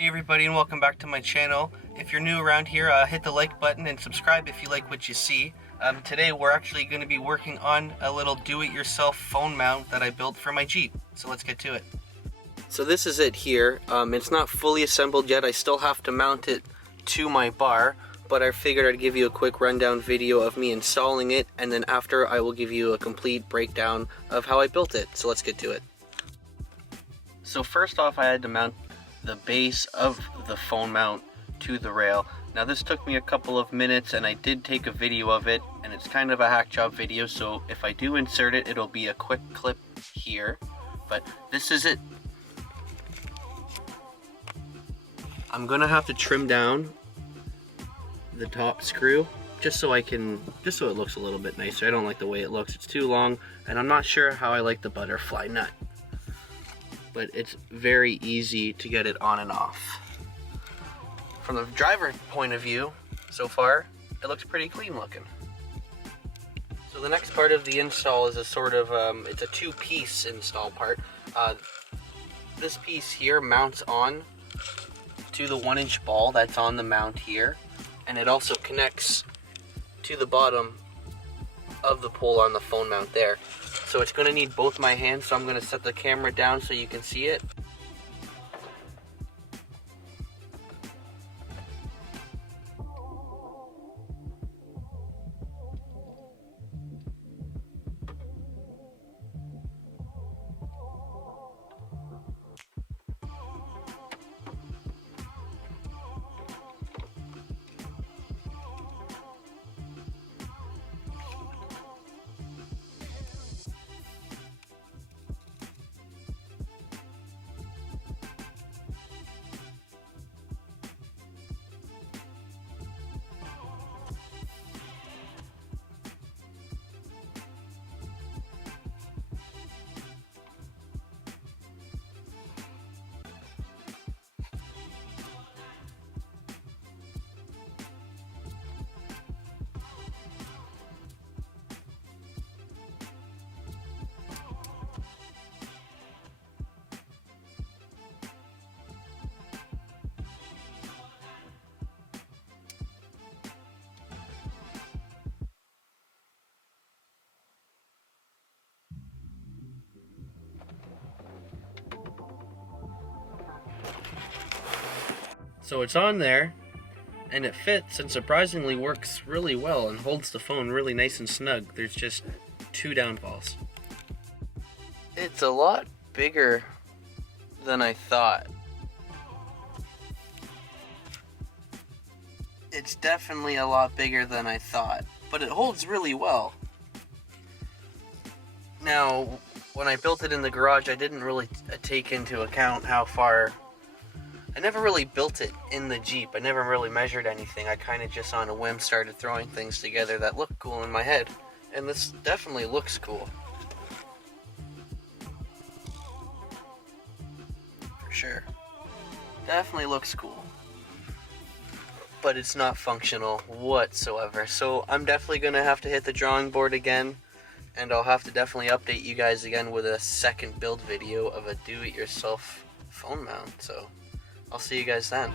Hey everybody, and welcome back to my channel. If you're new around here, hit the like button and subscribe if you like what you see. Today we're actually going to be working on a little do-it-yourself phone mount that I built for my Jeep. So let's get to it. So this is it here. It's not fully assembled yet. I still have to mount it to my bar, but I figured I'd give you a quick rundown video of me installing it, and then after I will give you a complete breakdown of how I built it. So let's get to it. So first off, I had to mount the base of the phone mount to the rail. Now this took me a couple of minutes and I did take a video of it, and it's kind of a hack job video, so if I do insert it, it'll be a quick clip here. But this is it. I'm gonna have to trim down the top screw just so it looks a little bit nicer. I don't like the way it looks, it's too long, and I'm not sure how I like the butterfly nut. But it's very easy to get it on and off. From the driver point of view, so far, it looks pretty clean looking. So the next part of the install is a sort of, it's a two-piece install part. This piece here mounts on to the 1-inch ball that's on the mount here, and it also connects to the bottom of the pole on the phone mount there. So it's going to need both my hands, so I'm going to set the camera down so you can see it. So it's on there, and it fits and surprisingly works really well and holds the phone really nice and snug. There's just 2 downfalls. It's a lot bigger than I thought. It's definitely a lot bigger than I thought, but it holds really well. Now, when I built it in the garage, I didn't really take into account how far. I never really built it in the Jeep. I never really measured anything. I kind of just on a whim started throwing things together that looked cool in my head. And this definitely looks cool. For sure. Definitely looks cool. But it's not functional whatsoever. So I'm definitely going to have to hit the drawing board again. And I'll have to definitely update you guys again with a second build video of a do-it-yourself phone mount. So I'll see you guys then.